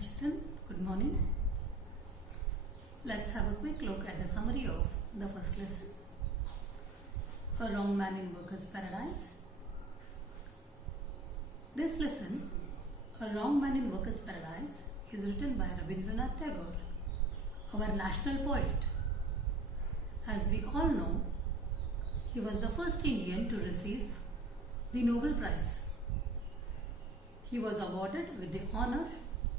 children, good morning. Let's have a quick look at the summary of the first lesson. A Wrong Man in Workers' Paradise. This lesson, A Wrong Man in Workers' Paradise, is written by Rabindranath Tagore, our national poet. As we all know, he was the first Indian to receive the Nobel Prize. He was awarded with the honor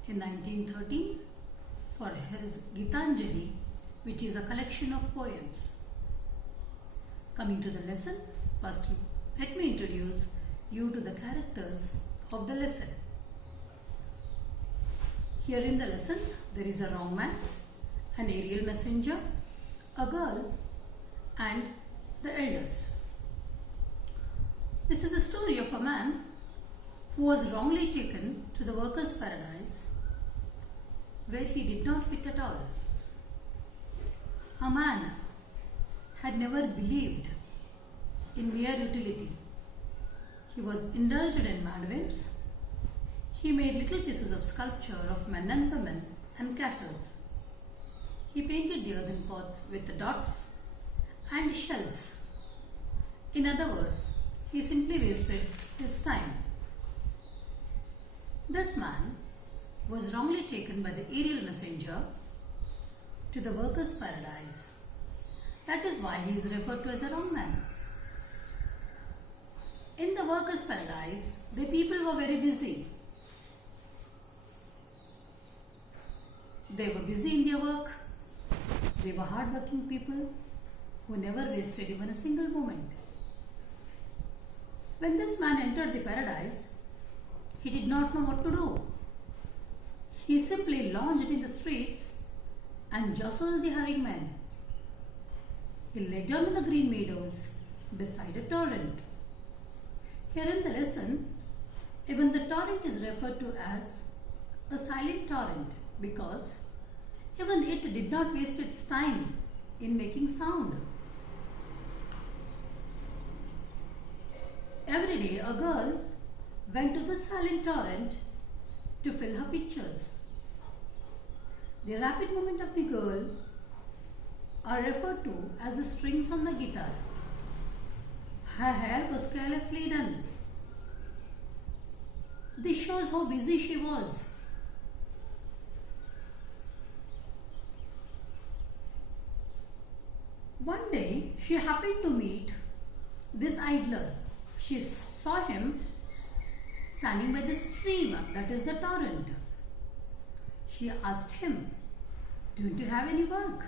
in 1913 for his Gitanjali, which is a collection of poems. Coming to the lesson, first let me introduce you to the characters of the lesson. Here in the lesson, there is a wrong man, an aerial messenger, a girl, and the elders. This is the story of a man who was wrongly taken to the workers' paradise where he did not fit at all. A man had never believed in mere utility. He was indulged in mad whims. He made little pieces of sculpture of men and women and castles. He painted the earthen pots with dots and shells. In other words, he simply wasted his time. This man was wrongly taken by the aerial messenger to the workers' paradise. That is why he is referred to as a wrong man. In the workers' paradise, the people were very busy. They were busy in their work. They were hard-working people who never wasted even a single moment. When this man entered the paradise, he did not know what to do. He simply lounged in the streets and jostled the hurrying men. He lay down in the green meadows beside a torrent. Here in the lesson, even the torrent is referred to as a silent torrent because even it did not waste its time in making sound. Every day a girl went to the silent torrent to fill her pitchers. The rapid movement of the girl are referred to as the strings on the guitar. Her hair was carelessly done. This shows how busy she was. One day she happened to meet this idler. She saw him standing by the stream, that is the torrent. She asked him, "Don't you have any work?"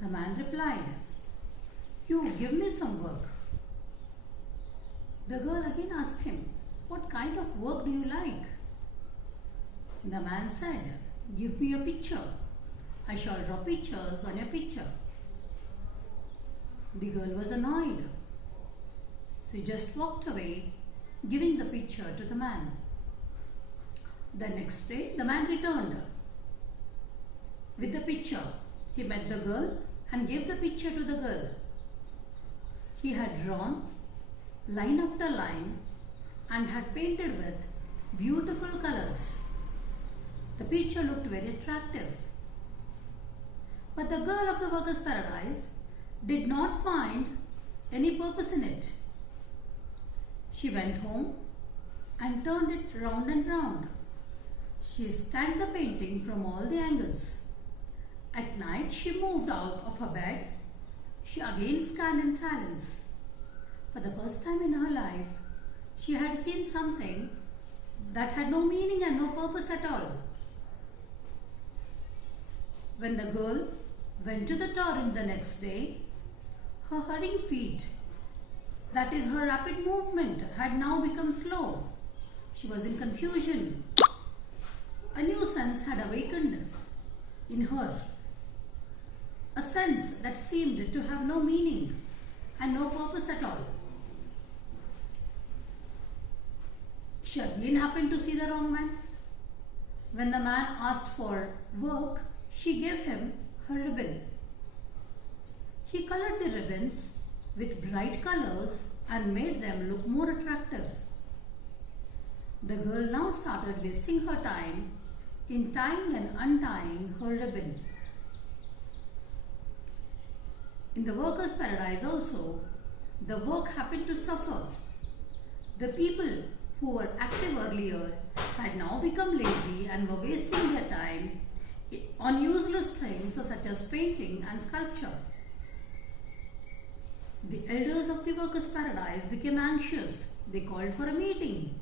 The man replied, "You give me some work." The girl again asked him, "What kind of work do you like?" The man said, "Give me a picture. I shall draw pictures on your picture." The girl was annoyed. She just walked away, giving the picture to the man. The next day, the man returned with the picture. He met the girl and gave the picture to the girl. He had drawn line after line and had painted with beautiful colors. The picture looked very attractive. But the girl of the workers' paradise did not find any purpose in it. She went home and turned it round and round. She scanned the painting from all the angles. At night, she moved out of her bed. She again scanned in silence. For the first time in her life, she had seen something that had no meaning and no purpose at all. When the girl went to the torrent the next day, her hurrying feet, that is her rapid movement, had now become slow. She was in confusion. A new sense had awakened in her. A sense that seemed to have no meaning and no purpose at all. She again happened to see the wrong man. When the man asked for work, she gave him her ribbon. He colored the ribbons with bright colors and made them look more attractive. The girl now started wasting her time in tying and untying her ribbon. In the workers' paradise also, the work happened to suffer. The people who were active earlier had now become lazy and were wasting their time on useless things such as painting and sculpture. The elders of the workers' paradise became anxious. They called for a meeting.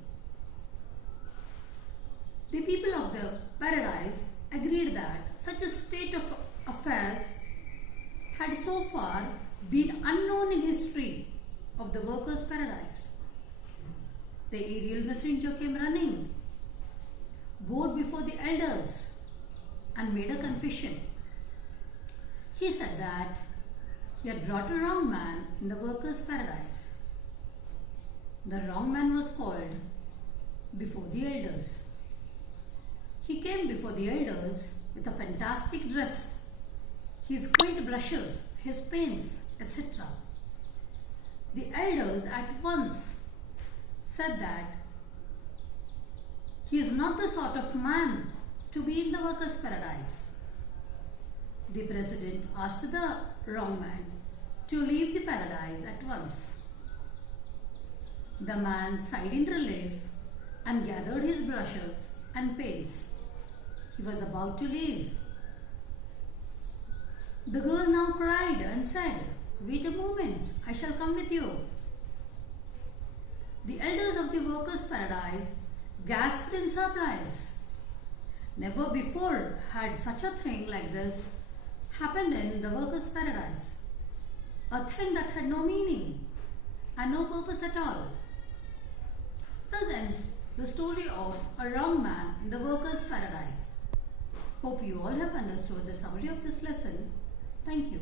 The people of the paradise agreed that such a state of affairs had so far been unknown in history of the workers' paradise. The aerial messenger came running, bowed before the elders, and made a confession. He said that he had brought a wrong man in the workers' paradise. The wrong man was called before the elders. He came before the elders with a fantastic dress, his quaint brushes, his paints, etc. The elders at once said that he is not the sort of man to be in the workers' paradise. The president asked the wrong man to leave the paradise at once. The man sighed in relief and gathered his brushes and paints. He was about to leave. The girl now cried and said, "Wait a moment, I shall come with you." The elders of the workers' paradise gasped in surprise. Never before had such a thing like this happened in the workers' paradise. A thing that had no meaning and no purpose at all. Thus ends the story of a wrong man in the workers' paradise. Hope you all have understood the summary of this lesson. Thank you.